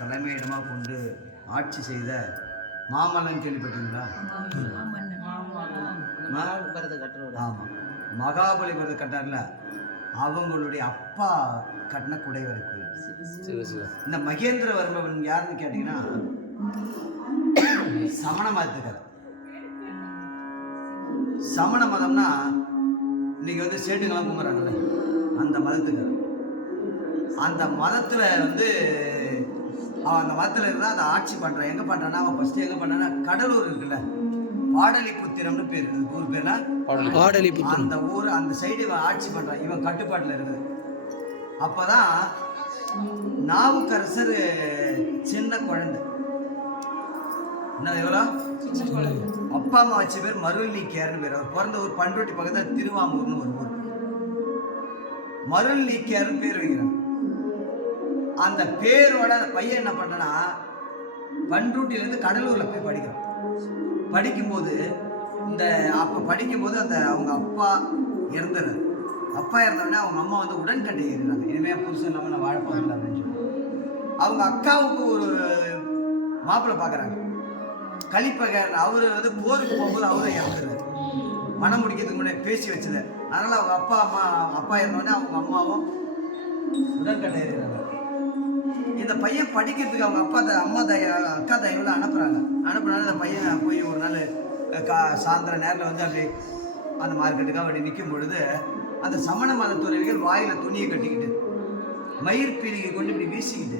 தலைமையிடமாக கொண்டு ஆட்சி செய்த மாமல்லன் கேள்விப்பட்டீங்களா? ஆமாம் மகாபலிபுரத்தை கட்டார்ல. அவங்களுடைய அப்பா கட்டின குடைவரை கோயில். இந்த மகேந்திரவர்மன் யாருன்னு கேட்டிங்கன்னா சமண மதத்துக்காரர். சமண மதம்னா இன்னைக்கு வந்து சேட்டுங்கெல்லாம் கும்பிட்றாங்கல்ல அந்த மதத்துக்காரர். அந்த மதத்தில் வந்து அவன் அந்த மதத்தில் இருந்தால் அதை ஆட்சி பண்ணுறான் எங்கே பண்ணுறான்னா அவன் ஃபஸ்ட்டு எங்கே பண்ணுறான்னா கடலூர் இருக்குல்ல? பாடலிபுத்திரம்னு பேர். அதுக்கு ஊர் பேர்னா பாடலிபுத்திரம். அந்த ஊர் அந்த சைடு இவன் ஆட்சி பண்றான். இவன் கட்டுப்பாட்டில் இருக்குது. அப்பதான் நாவுக்கரசர் சின்ன குழந்தை. என்ன எவ்வளோ அப்பா அம்மா வச்ச பேர் மருள்நீக்கியார்னு பேர். அவர் பிறந்த ஊர் பண்ருட்டி பக்கத்தில் திருவாமூர்னு ஒரு ஊர். மருள்நீக்கியார்னு பேர் வைக்கிறான் அந்த பேரோட அந்த பையன் என்ன பண்ணனா பண்ருட்டிலேருந்து கடலூரில் போய் படிக்கிறான். படிக்கும்போது இந்த அப்போ படிக்கும்போது அந்த அவங்க அப்பா இறந்துறாரு. அப்பா இறந்தவொடனே அவங்க அம்மா வந்து உடன்கட்டை ஏறினாங்க. இனிமேல் புதுசு இல்லாமல் நான் வாழ போகிறேன் அப்படின்னு சொல்லி அவங்க அக்காவுக்கு ஒரு மாப்பிள்ளை பார்க்குறாங்க கலிப்பகர் அவர் வந்து போருக்கு போகும்போது அவரும் இறந்துறாரு மனம் முடிக்கிறதுக்கு முன்னாடி பேசி வச்சது. அதனால் அவங்க அப்பா அம்மா அப்பா இறந்தோடனே அவங்க அம்மாவும் உடன்கட்டை ஏறினாங்க இந்த பையன் படிக்கிறதுக்கு அவங்க அப்பா த- அம்மா தய அக்கா தயவில் அனுப்புகிறாங்க அனுப்புனால அந்த பையன் போய் ஒரு நாள் கா சாயந்தரம் நேரில் வந்து அப்படி அந்த மார்க்கெட்டுக்காக அப்படி நிற்கும் பொழுது அந்த சமண மத துறவிகள் வாயில் துணியை கட்டிக்கிட்டு மயிர் பீலிகை கொண்டு இப்படி வீசிக்கிட்டு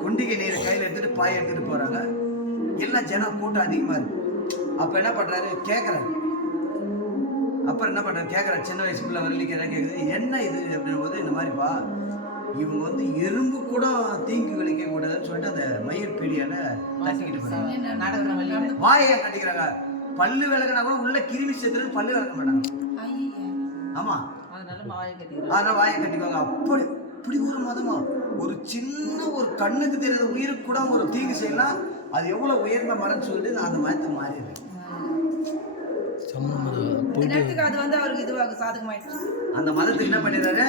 குண்டிகை நீரை கையில் எடுத்துகிட்டு பாய் எடுத்துகிட்டு போகிறாங்க எல்லாம் ஜனம் கூட்டம் அதிகமாக இருக்குது அப்போ என்ன பண்ணுறாரு கேட்குறாரு அப்புறம் என்ன பண்ணுறாரு கேட்குறாரு சின்ன வயசு பிள்ளை வரலிக்கு கேட்குது என்ன இது? அப்படின்னும் போது இந்த மாதிரிப்பா இவங்க வந்து எறும்பு கூட தீங்கு விளைக்க கூடாதுன்னு சொல்லிட்டு அந்த மயிர் பீலியால தட்டிக்கிட்டு போறாங்க. நடக்கிற வழியில வாயை கட்டிக்கிறாங்க. பல்லு விளக்குனா கூட உள்ள கிருமி சேர்த்துட்டு பல்லு விளக்க மாட்டாங்க. ஆமா. அதனால வாயை கட்டிக்குவாங்க. அப்படி இப்படி ஒரு மதமா? ஒரு சின்ன ஒரு கண்ணுக்கு தெரியாத உயிருக்கு கூட ஒரு தீங்கு செய்யலாம். அது எவ்வளவு உயர்ந்த மரம்னு சொல்லிட்டு நான் அந்த மதத்தை மாறிடுறேன். அது வந்து அவருக்கு இதுவாக சாதகமாயிடுச்சு. அந்த மதத்துக்கு என்ன பண்ணிடுறாரு?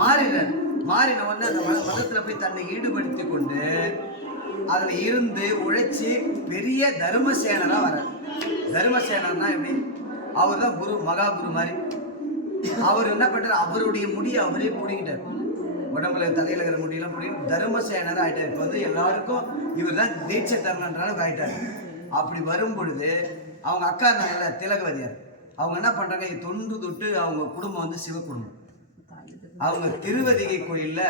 மாறிடுறாரு. மாறின உடனே அந்த மத மதத்தில் போய் தன்னை ஈடுபடுத்தி கொண்டு அதில் இருந்து உழைச்சி பெரிய தர்மசேனராக வர தர்மசேனர்னா எப்படி? அவர் தான் குரு மகா குரு மாதிரி. அவர் என்ன பண்ணுறாரு அவருடைய முடியை அவரே பிடிக்கிட்டார் உடம்புல தலையில் இருக்கிற முடியெல்லாம் பிடிக்கும் தர்மசேனர் ஆயிட்டார். இப்போ வந்து எல்லாருக்கும் இவர் தான் தீட்சை தரணுன்ற அளவுக்கு ஆயிட்டார். அப்படி வரும் பொழுது அவங்க அக்கா இருந்தாங்கல்ல திலகவதியார் அவங்க என்ன பண்ணுறாங்க தொன்று தொட்டு அவங்க குடும்பம் வந்து சிவ குடும்பம். அவங்க திருவதிகை கோயிலில்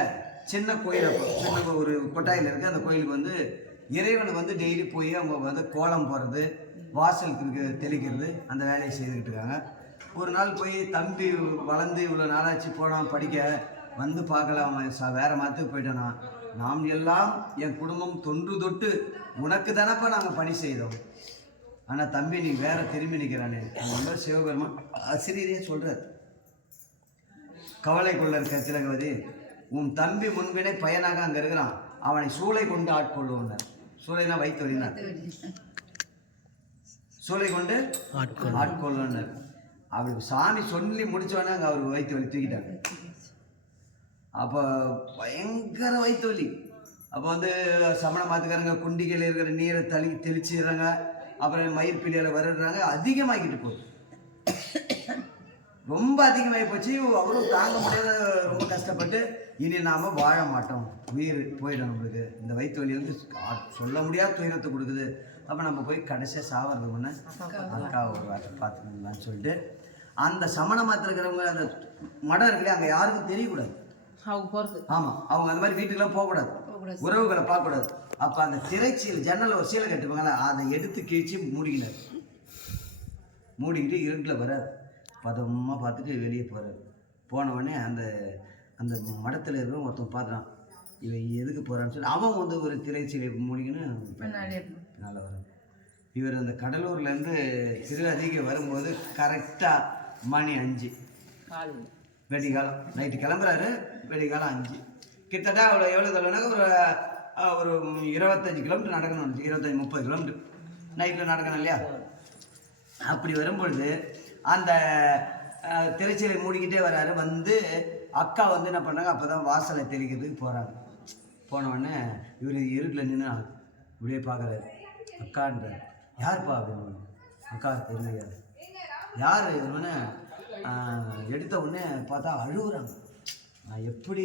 சின்ன கோயில் சின்ன ஒரு கொட்டாயில் இருக்குது அந்த கோயிலுக்கு வந்து இறைவனை வந்து டெய்லி போய் அவங்க வந்து கோலம் போடுறது வாசலுக்கு தெளிக்கிறது அந்த வேலையை செய்துக்கிட்டு இருக்காங்க. ஒரு நாள் போய் தம்பி வளர்ந்து இவ்வளோ நாளாச்சு போனான் படிக்க வந்து பார்க்கல. அவன் வேறு மதத்துக்கு போயிட்டானா? நாம் எல்லாம் என் குடும்பம் தொன்று தொட்டு உனக்கு தானப்பா நாங்கள் பணி செய்தோம். ஆனால் தம்பி நீ வேற திரும்பி நிற்கிறானே ரொம்ப சிவபெருமான் ஆசிரியரே சொல்கிறார் கவலை கொள்ள இருக்க திலகவதி உன் தம்பி முன்பினை பையனாக அங்கே இருக்கிறான் அவனை சூளை கொண்டு ஆட்கொள்ளுவனர் சூளைனா வைத்து வழினார் சூளை கொண்டு ஆட்கள் ஆட்கொள்ளுனர் அப்படி சாமி சொல்லி முடிச்சோடனே அங்கே அவர் வைத்து வலி தூக்கிட்டாங்க அப்போ பயங்கர வயிற்று வலி. அப்போ வந்து சமண மாத்துக்காரங்க குண்டிகையில் இருக்கிற நீரை தளி தெளிச்சிடுறாங்க. அப்புறம் மயிர் பிள்ளையில வருடுறாங்க அதிகமாகிட்டு போகுது. ரொம்ப அதிகமாகி போச்சு. அவ்வளோ தாங்க முடியாத ரொம்ப கஷ்டப்பட்டு இனி நாம் வாழ மாட்டோம். உயிர் போயிடும் நம்மளுக்கு. இந்த வயிற்று வலி வந்து சொல்ல முடியாத துயரத்தை கொடுக்குது. அப்போ நம்ம போய் கடைசியாக சாவறது ஒன்று அக்கா ஒரு வார்த்தை பார்த்துக்கலாம்னு சொல்லிட்டு அந்த சமண மதத்தில் இருக்கிறவங்க அந்த மடம் இருக்குல்லையா அங்கே யாருக்கும் தெரியக்கூடாது. அவங்க போறது. ஆமாம் அவங்க அந்த மாதிரி வீட்டுக்கெல்லாம் போகக்கூடாது. போகக்கூடாது. உறவுகளை பார்க்கக்கூடாது. அப்போ அந்த திரைச்சீல் ஜன்னலில் ஒரு சீலை கட்டுப்பாங்களா அதை எடுத்து கிழிச்சு மூடிக்கினார். மூடிக்கிட்டு இருட்டில் வராது பதமாக பார்த்துட்டு வெளியே போகிறார் போன உடனே அந்த அந்த மடத்தில் இருக்கிற ஒருத்தன் பார்க்குறான். இவன் எதுக்கு போகிறான்னு சொல்லி அவன் வந்து ஒரு திரைச்சீலை இருக்கணும். பின்னால் வரும் இவர் அந்த கடலூர்லேருந்து திருவதிக்கு வரும்போது கரெக்டாக மணி அஞ்சு. வெடிகாலம் நைட்டு கிளம்புறாரு. வெடிகாலம் அஞ்சு. கிட்டத்தட்ட அவ்வளோ எவ்வளோ தொலைனாக்க ஒரு ஒரு இருபத்தஞ்சு கிலோமீட்டர் நடக்கணும் இருபத்தஞ்சி முப்பது கிலோமீட்டர். நைட்டில் நடக்கணும் இல்லையா? அப்படி வரும்பொழுது அந்த அஹ், மூடிக்கிட்டே வராரு. வந்து அக்கா வந்து என்ன பண்ணாங்க அப்போ தான் வாசலை தெளிக்கிறதுக்கு போகிறாங்க போனவுடனே இவர் இருட்டில் நின்று இப்படியே பார்க்குறாரு அக்கான்ற யாருப்பா அப்படின்னு அக்கா தெரியலையா? யார்? இதுன்னு எடுத்த உடனே பார்த்தா அழுகுறாங்க. நான் எப்படி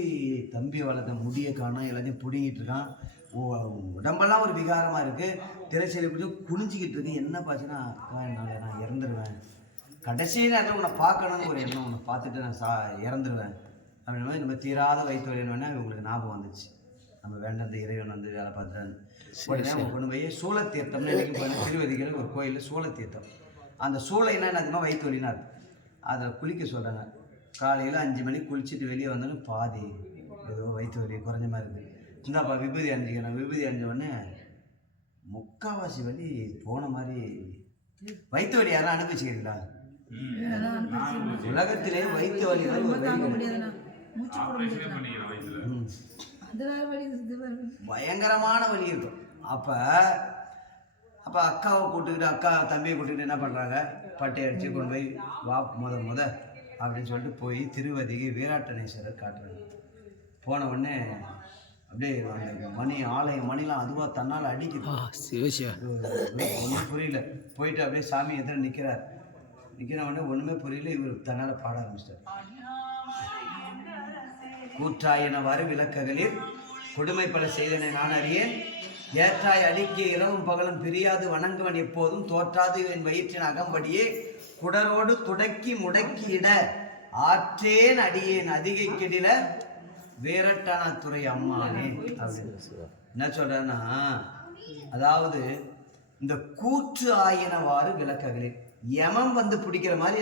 தம்பி வளர்த்த முடிய காணும்? எல்லாத்தையும் பிடுங்கிட்டு இருக்கான். உடம்பெல்லாம் ஒரு விகாரமாக இருக்குது திரைச்சீலை பிடிச்சி குனிஞ்சிக்கிட்டு இருக்கு. என்ன பார்த்துன்னா அக்கா என்னால் நான் இறந்துடுவேன் கடைசி நேரத்தில் உன்னை பார்க்கணும்னு ஒரு எண்ணம் உன்னை பார்த்துட்டு நான் சா இறந்துருவேன். அப்படின்ற மாதிரி நம்ம தீராத வயிற்று வலின்னு உங்களுக்கு ஞாபகம் வந்துச்சு நம்ம வேண்டாத இறைவன் வந்து வேலை உடனே அவங்க கொண்டு போய் சூளத்தீர்த்தம்னு எனக்கு போய் திருவதிகள் ஒரு கோயிலில் சூளத்தீர்த்தம். அந்த சூளைனா என்னதுமா வயிற்று வலினா இருக்கு அதை குளிக்க சொல்கிறாங்க காலையில் அஞ்சு மணிக்கு குளிச்சுட்டு வெளியே வந்தோன்னே பாதி ஏதோ வயிற்று வலி குறைஞ்ச மாதிரி இருக்குது இந்தாப்பா விபூதி அணிஞ்சிக்கிறேன். விபூதி அணிஞ்ச உடனே முக்காவாசி வலி போன மாதிரி வயிற்று வலி யாரும் அனுபவிச்சுக்கிறீங்களா? உலகத்திலே வயிற்று வலி மாதிரி ஒரு தாங்க வலி முடியாதுண்ணா மூச்சு போட முடியல ம். அது வேற வழி இது. வேற வலி. பயங்கரமான வலி இருக்கும் அப்போ அப்போ அக்காவை கூப்பிட்டுக்கிட்டு அக்கா தம்பியை கூப்பிட்டுக்கிட்டு என்ன பண்ணுறாங்க பட்டை அடித்து கொண்டு போய் வா முத முத அப்படின்னு சொல்லிட்டு போய் திருவதிகை வீராட்டனேஸ்வரர் காட்டுறாங்க. போன உடனே அப்படியே அந்த மணி ஆலயம் மணிலாம் அதுவாக தன்னால் அடிக்குது. புரியல. போயிட்டு அப்படியே சாமி எதிர நிற்கிறார் நிற்கிற உடனே ஒன்றுமே புரியல இவர் தன்னால் பாட ஆரம்பிச்சிட்டார். கூற்றாயினவாறு விளக்ககளில் கொடுமை பல செய்தனை நான் அறியேன். ஏற்றாய் அடிக்க இரவும் பகலும் பிரியாது வணங்குவன் எப்போதும் தோற்றாது என் வயிற்றின் அகம்படியே. குடரோடு துடக்கி முடக்கி இட ஆற்றேன் அடியேன் அதிகை கெடில. வேரட்டான துறை அம்மானே அப்படின்னு என்ன சொல்றேன்னா அதாவது இந்த கூற்று ஆயினவாறு விளக்ககளில் யமம் வந்து பிடிக்கிற மாதிரி